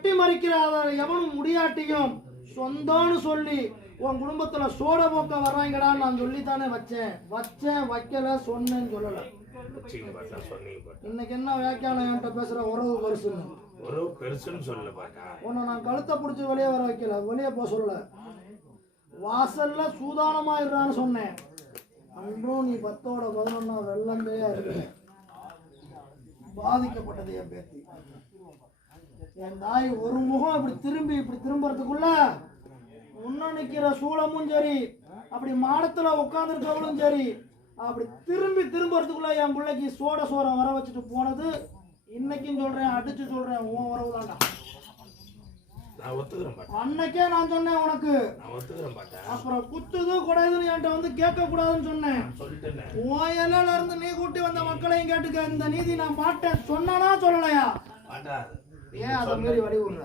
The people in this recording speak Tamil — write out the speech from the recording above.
கட்டி மறிக்கிற எவனும் முடியாட்டியும் சொந்தம்னு சொல்லி உன் குடும்பத்துல சோட போக்க வர்றாங்கடான்னு நான் சொல்லித்தானே வச்சேன் வைக்கல சொன்னேன்னு சொல்லல. இன்னைக்கு என்ன வியாக்கியானம் என்கிட்ட பேசுற உறவு பெருசுன்னு சொல்லல பாட்டா. உன்னை நான் கழுத்தை பிடிச்சி வெளியே வர வைக்கல, வெளியே போக சொல்லல, வாசல்ல சூதானமாயிடுறான்னு சொன்னேன். அன்றும் நீ 10-11 வெள்ளந்தையா இருக்கு. பாதிக்கப்பட்டது என் பேத்தி. என் தாய் ஒரு முகம் இப்படி திரும்புறதுக்குள்ள முன்ன நிக்கிற சூளமும் சரி, அப்படி மாடத்துல உட்காந்துருக்கவளும் சரி, அப்படி திரும்புறதுக்குள்ள என் பிள்ளைக்கு சோரம் வர வச்சுட்டு போனது. இன்னைக்கும் சொல்றேன், அடிச்சு சொல்றேன், உன் உறவு தான்டா. அன்னைக்கே நான் சொன்னேன் உனக்கு. அப்புறம் குத்துது குடையுதுன்னு என்கிட்ட வந்து கேட்க கூடாதுன்னு சொன்னேன். உன் இலையில இருந்து நீ கூட்டி வந்த மக்களையும் கேட்டுக்க. இந்த நீதி நான் மாட்டேன் சொன்னா சொல்லலையா? ஏன் அதை மீறி வடி விடுற?